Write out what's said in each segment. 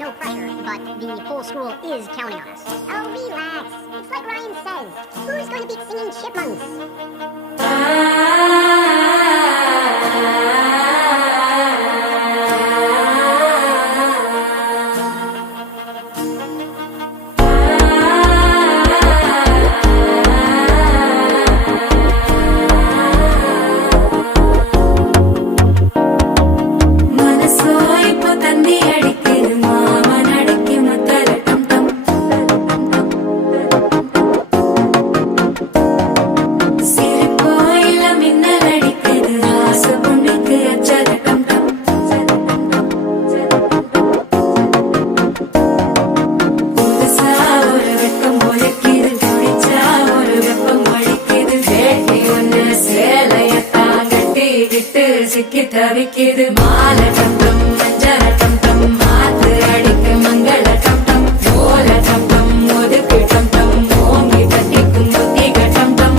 no pressure, but the whole school is counting on us. Oh, relax. It's like Ryan says. Who's going to beat singing chipmunks? சிக்கி தவிக்கிது மால டம்டம் மஞ்சள டம்டம் மாத்து அடிக்க மங்கள டம்டம் ஓல டம்டம் ஒதுக்கு டம்டம் ஓங்கி தட்டிக்கும் புத்திக டம்டம்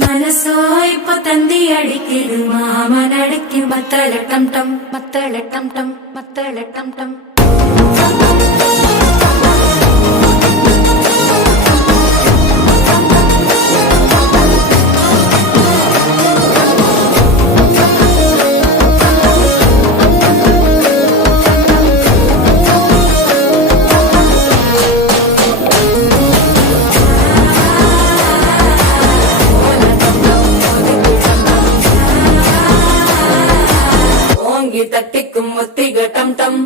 மனசோ இப்ப தந்தி அடிக்குது மாமன் அடிக்கு மத்தள டம்டம் மத்தள டம்டம் மத்தள டம்டம் தட்டிக்கும் ஒத்திக டம்டம்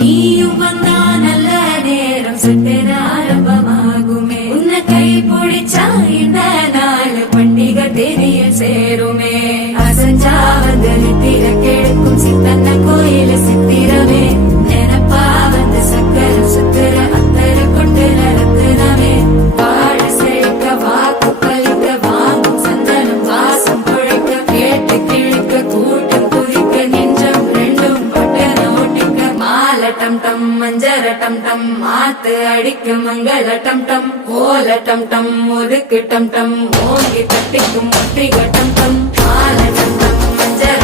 நீயும் வந்தா நல்ல நேரம் சட்டென ஆரம்பமாகுமே உன்னை கை பிடிச்சா இந்த நாள் பண்டிகை தெரிய சேருமே அசஞ்சா வந்து நித்திர கெடுக்கும் சித்தன்ன கோயில சித்திரமே நினப்பா வந்து சக்கர சுத்திர அத்தரு கொண்டு நடத்துனவே வாழ செழிக்க வாக்கு பலிக்க வாங்கும் சந்தனம் வாசம் குழைக்க கேட்டு கிழிக்க கூட்டம் குதிக்க நெஞ்சம் ரெண்டும் பட்டன ஓட்டிக்க மால டம்டம் மஞ்சர டம்டம் மாத்து அடிக்க மங்கள டம்டம் ஓல டம்டம் ஒதுக்கு டம்டம் ஓங்கி தட்டிக்கும் ஒத்திக டம்டம் மால டம்டம் மஞ்சர